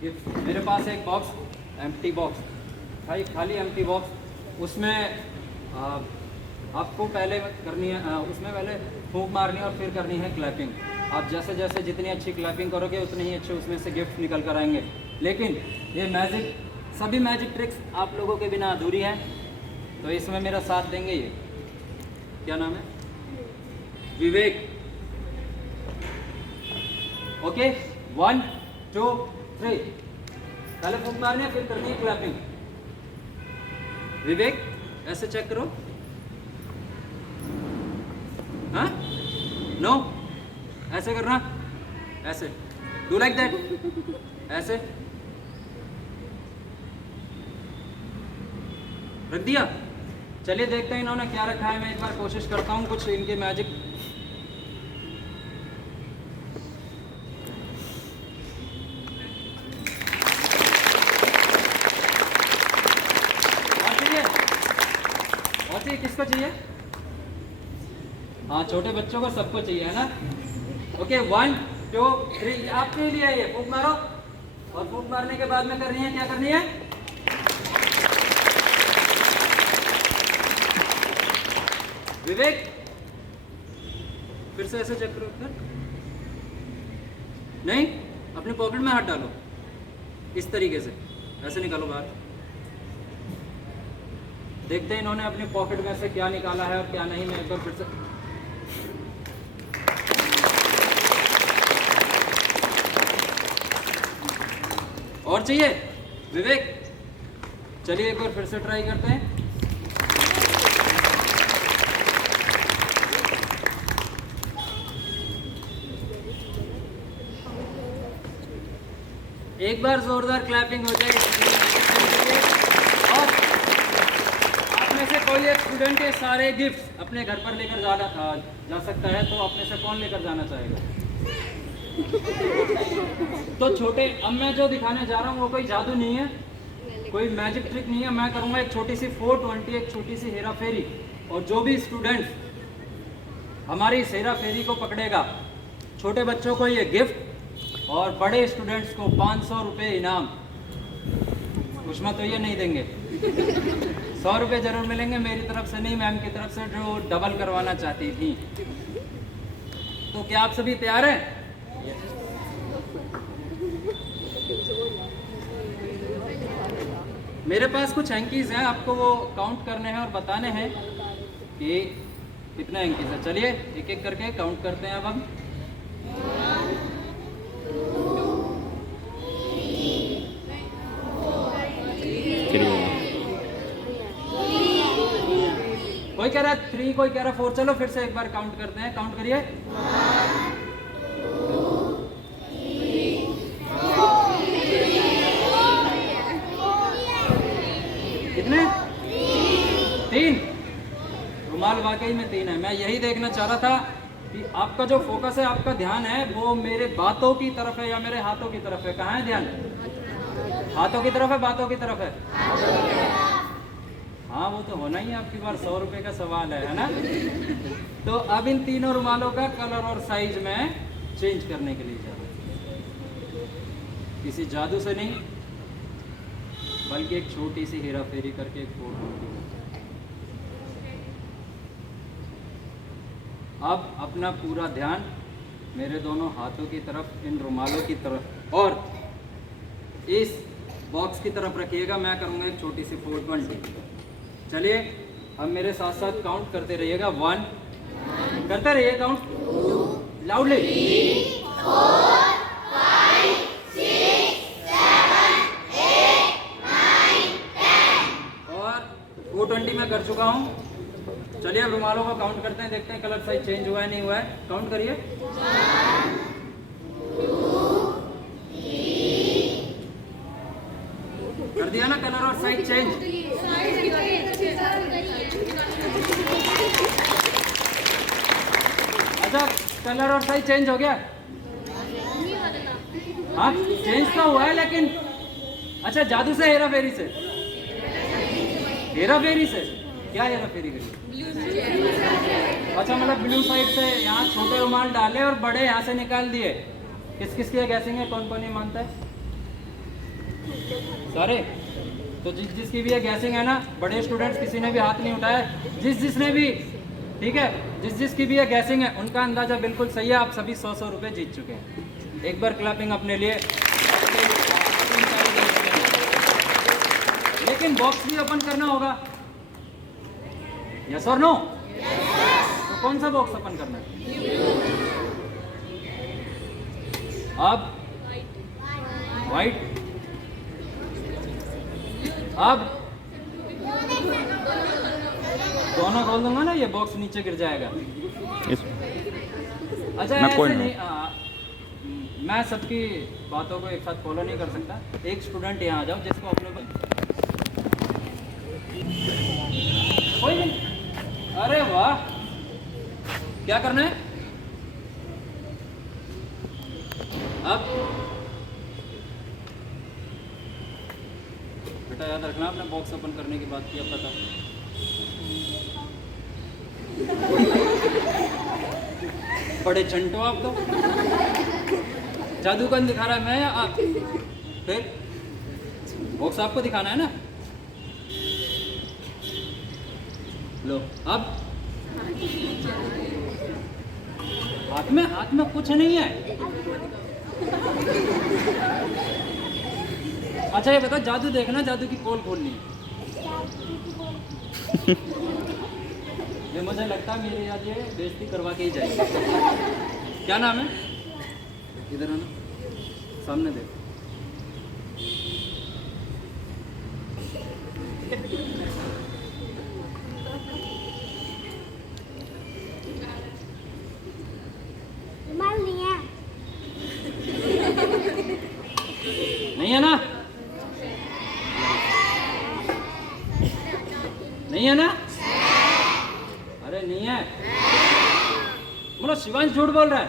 मेरे पास एक box empty box, खाली एम्प्टी बॉक्स, उसमें आपको पहले करनी है, उसमें पहले फूंक मारनी है और फिर करनी है क्लैपिंग। आप जैसे जैसे जितनी अच्छी क्लैपिंग करोगे उतने ही अच्छे उसमें से गिफ्ट निकल कर आएंगे। लेकिन ये मैजिक, सभी मैजिक ट्रिक्स आप लोगों के बिना अधूरी हैं, तो इसमें मेरा साथ देंगे। ये क्या नाम है? विवेक। ओके, 1 2 3, पहले फूंक मारनी है फिर करनी है क्लैपिंग। विवेक ऐसे चेक करो। हाँ, नो, ऐसे करना, ऐसे डू लाइक दैट, ऐसे रख दिया। चलिए देखते हैं इन्होंने क्या रखा है। मैं एक बार कोशिश करता हूँ कुछ इनके मैजिक। और चाहिए, किसको चाहिए? हाँ, छोटे बच्चों को सबको चाहिए, है ना? ओके, 1 2 3, आपके लिए ये फूंक मारो, और फूंक मारने के बाद में करनी है, क्या करनी है? विवेक फिर से ऐसे चेक करो। नहीं, अपने पॉकेट में हाथ डालो, इस तरीके से ऐसे निकालो बाहर। देखते हैं इन्होंने अपने पॉकेट में से क्या निकाला है और क्या नहीं। मैं एक बार फिर से, और चाहिए विवेक? चलिए एक बार फिर से ट्राई करते हैं। एक बार जोरदार क्लैपिंग हो जाए। और आप में से कोई एक स्टूडेंट ये सारे गिफ्ट्स अपने घर पर लेकर जा सकता है, तो अपने से कौन लेकर जाना चाहेगा? तो छोटे, अब मैं जो दिखाने जा रहा हूँ वो कोई जादू नहीं है, कोई मैजिक ट्रिक नहीं है। मैं करूँगा एक छोटी सी 420, एक छोटी सी हेरा फेरी, और जो भी स्टूडेंट हमारी इस हेरा फेरी को पकड़ेगा, छोटे बच्चों को ये गिफ्ट और बड़े स्टूडेंट्स को 500 रुपये इनाम। कुछ तो ये नहीं देंगे, 100 रुपये जरूर मिलेंगे मेरी तरफ से नहीं, मैम की तरफ से जो डबल करवाना चाहती थी। तो क्या आप सभी तैयार हैं? मेरे पास कुछ हैंकीज हैं, आपको वो काउंट करने हैं और बताने हैं कि कितने हैंकीज हैं। चलिए एक एक करके काउंट करते हैं अब हम। कोई कह रहा है 3, कोई कह रहा है 4। चलो फिर से एक बार काउंट करते हैं, काउंट करिए। 3। रुमाल वाकई में 3 है। मैं यही देखना चाह रहा था कि आपका जो फोकस है, आपका ध्यान है, वो मेरे बातों की तरफ है या मेरे हाथों की तरफ है? कहाँ है ध्यान? हाथों की तरफ है, बातों की तरफ है? हाँ, वो तो होना ही है, आपकी बार 100 रुपये का सवाल है ना? तो अब इन तीनों रुमालों का कलर और साइज में चेंज करने के लिए जा रहा हूं। किसी जादू से नहीं, बल्कि एक छोटी सी हेरा फेरी करके एक फोटो। अब अपना पूरा ध्यान मेरे दोनों हाथों की तरफ, इन रुमालों की तरफ और इस बॉक्स की तरफ रखिएगा। मैं करूँगा एक छोटी सी 420। चलिए अब मेरे साथ साथ काउंट करते रहिएगा। 1, करते रहिए काउंट लाउडली। 3 4 5 6 7 8 9 10। और 420 मैं कर चुका हूँ। चलिए अब रुमालों का काउंट करते हैं, देखते हैं कलर साइज चेंज हुआ है नहीं हुआ है। काउंट करिए। 1 2 3। कर दिया ना कलर और साइज चेंज? अच्छा, कलर और साइज चेंज हो गया? हाँ, चेंज तो हुआ है, लेकिन अच्छा, जादू से हेरा फेरी से? हेरा फेरी से क्या हेरा फेरी करी? अच्छा, मतलब ब्लू साइड से यहाँ छोटे रुमाल डाले और बड़े यहाँ से निकाल दिए। किस किस की गैसिंग है? कौन कौन ये मानता है? सारे? तो जिसकी भी ये गैसिंग है ना, बड़े स्टूडेंट्स किसी ने भी हाथ नहीं उठाया, जिसने भी, ठीक है, जिसकी भी ये गैसिंग है उनका अंदाजा बिल्कुल सही है। आप सभी 100 रुपये जीत चुके हैं। एक बार क्लैपिंग अपने लिए। लेकिन बॉक्स भी ओपन करना होगा, यस और नो? तो कौन सा बॉक्स ओपन करना है? अब व्हाइट, अब दोनों खोल दूंगा ना, ये बॉक्स नीचे गिर जाएगा। अच्छा ऐसे नहीं, मैं सबकी बातों को एक साथ फॉलो नहीं कर सकता। एक स्टूडेंट यहाँ आ जाओ जिसको अपने कोई नहीं। अरे वाह, क्या करना है अब? बेटा याद रखना, आपने बॉक्स ओपन करने की बात की, अब बताओ। बड़े चंटो आप तो। जादूगर दिखा रहा है मैं या आप? फिर बॉक्स आपको दिखाना है ना। लो अब हाथ में कुछ नहीं है। अच्छा ये बताओ, जादू देखना, जादू की पोल खोलनी है। ये मुझे लगता है मेरे आज ये बेइज्जती करवा के ही जाएगी। क्या नाम है? इधर आना, सामने देखो। नहीं है ना? नहीं है ना? अरे नहीं है, बोलो। शिवांश झूठ बोल रहा है।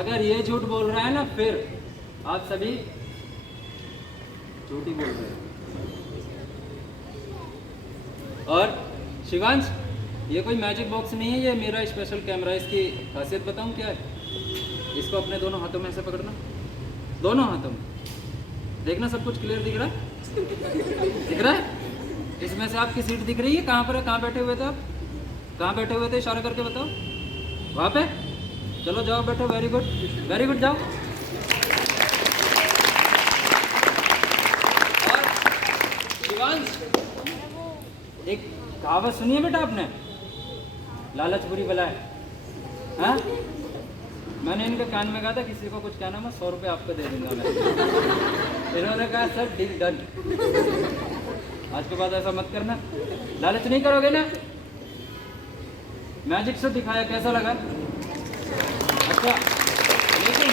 अगर ये झूठ बोल रहा है ना, फिर आप सभी झूठ ही बोल रहे हैं। और शिवांश, ये कोई मैजिक बॉक्स नहीं है, ये मेरा स्पेशल कैमरा है। इसकी खासियत बताऊं क्या है? इसको अपने दोनों हाथों में ऐसे पकड़ना, दोनों हाथों में। देखना सब कुछ क्लियर दिख रहा है? दिख रहा है? इसमें से आपकी सीट दिख रही है? कहाँ पर है? कहाँ बैठे हुए थे आप? कहाँ बैठे हुए थे? इशारा करके बताओ। वहाँ पे? चलो जाओ बैठो। वेरी गुड, वेरी गुड, जाओ। और शिवांश, एक कहावत सुनी है बेटा आपने? लालच बुरी बला है। हाँ? मैंने इनके कान में कहा था किसी को कुछ कहना, मैं 100 रुपये आपको दे दूंगा मैं। इन्होंने कहा सर डील डन। आज के बाद ऐसा मत करना, लालच नहीं करोगे ना। मैजिक से दिखाया, कैसा लगा? अच्छा, लेकिन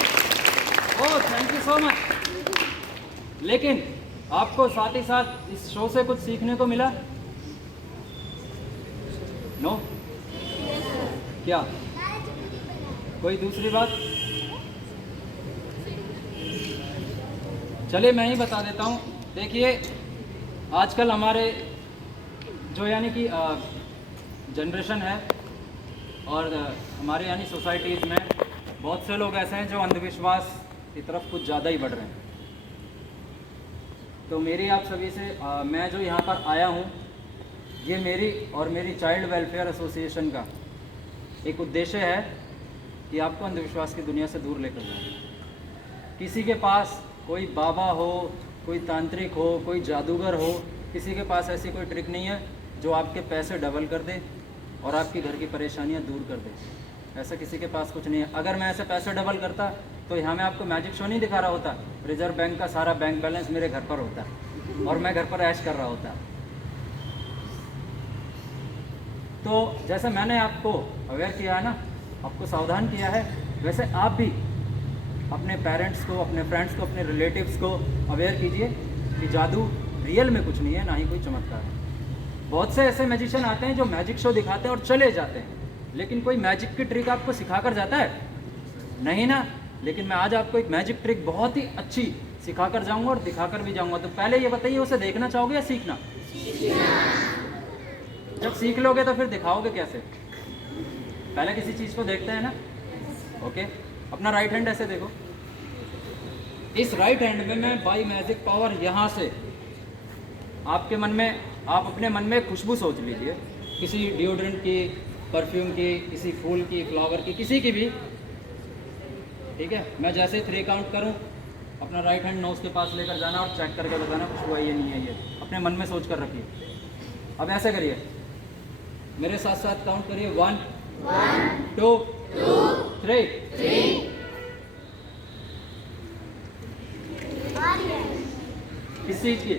oh thank you so much. लेकिन आपको साथ ही साथ इस शो से कुछ सीखने को मिला? नो? क्या? कोई दूसरी बात? चलिए मैं ही बता देता हूँ। देखिए आजकल हमारे जो यानी कि जनरेशन है और हमारे यानी सोसाइटीज़ में बहुत से लोग ऐसे हैं जो अंधविश्वास की तरफ कुछ ज़्यादा ही बढ़ रहे हैं। तो मेरी आप सभी से मैं जो यहाँ पर आया हूँ, ये मेरी और मेरी चाइल्ड वेलफेयर एसोसिएशन का एक उद्देश्य है कि आपको अंधविश्वास की दुनिया से दूर लेकर जाए। किसी के पास कोई बाबा हो, कोई तांत्रिक हो, कोई जादूगर हो, किसी के पास ऐसी कोई ट्रिक नहीं है जो आपके पैसे डबल कर दे और आपकी घर की परेशानियां दूर कर दे। ऐसा किसी के पास कुछ नहीं है। अगर मैं ऐसे पैसे डबल करता तो यहाँ मैं आपको मैजिक शो नहीं दिखा रहा होता। रिजर्व बैंक का सारा बैंक बैलेंस मेरे घर पर होता और मैं घर पर ऐश कर रहा होता। तो जैसे मैंने आपको अवेयर किया है ना, आपको सावधान किया है, वैसे आप भी अपने पेरेंट्स को, अपने फ्रेंड्स को, अपने रिलेटिव्स को अवेयर कीजिए कि जादू रियल में कुछ नहीं है, ना ही कोई चमत्कार है। बहुत से ऐसे मैजिशियन आते हैं जो मैजिक शो दिखाते हैं और चले जाते हैं, लेकिन कोई मैजिक की ट्रिक आपको सिखा कर जाता है? नहीं ना। लेकिन मैं आज आपको एक मैजिक ट्रिक बहुत ही अच्छी सिखा कर जाऊँगा और दिखा कर भी जाऊँगा। तो पहले ये बताइए, उसे देखना चाहोगे या सीखना? जब सीख लोगे तो फिर दिखाओगे कैसे? पहले किसी चीज़ को देखते हैं ना। ओके, अपना राइट हैंड ऐसे देखो। इस राइट हैंड में मैं बाई मैजिक पावर यहाँ से आपके मन में, आप अपने मन में खुशबू सोच लीजिए, किसी डिओड्रेंट की, परफ्यूम की, किसी फूल की, फ्लावर की, किसी की भी, ठीक है। मैं जैसे 3 काउंट करूँ, अपना राइट हैंड नोज के पास लेकर जाना और चेक करके बताना खुशबू आई है नहीं है, ये अपने मन में सोच कर रखिए। अब ऐसे करिए, मेरे साथ साथ काउंट करिए, 1 2 3। किस चीज की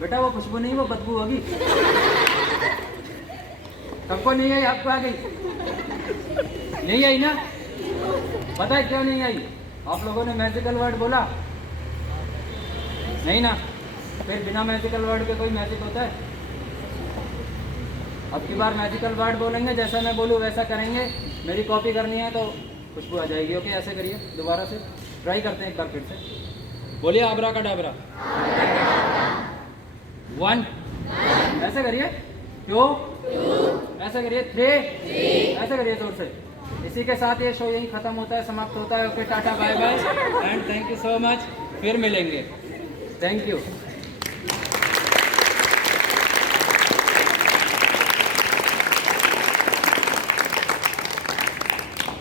बेटा? वो खुशबू नहीं, वो बदबू होगी। सबको नहीं आई, आपको आ गई? नहीं आई ना? पता है क्यों नहीं आई? आप लोगों ने मैजिकल वर्ड बोला नहीं ना? फिर बिना मैजिकल वर्ड के कोई मैजिक होता है? अब की बार मैजिकल वर्ड बोलेंगे, जैसा मैं बोलूँ वैसा करेंगे। मेरी कॉपी करनी है तो खुशबू आ जाएगी। ओके, ऐसे करिए, दोबारा से ट्राई करते हैं एक बार फिर से। बोलिए आबरा का डाबरा। 1 ऐसे करिए, 2 ऐसे करिए, 3 ऐसे करिए जोर से। इसी के साथ ये शो यही खत्म होता है, समाप्त होता है। Okay, tata bye bye and thank you so much. फिर मिलेंगे। Thank you.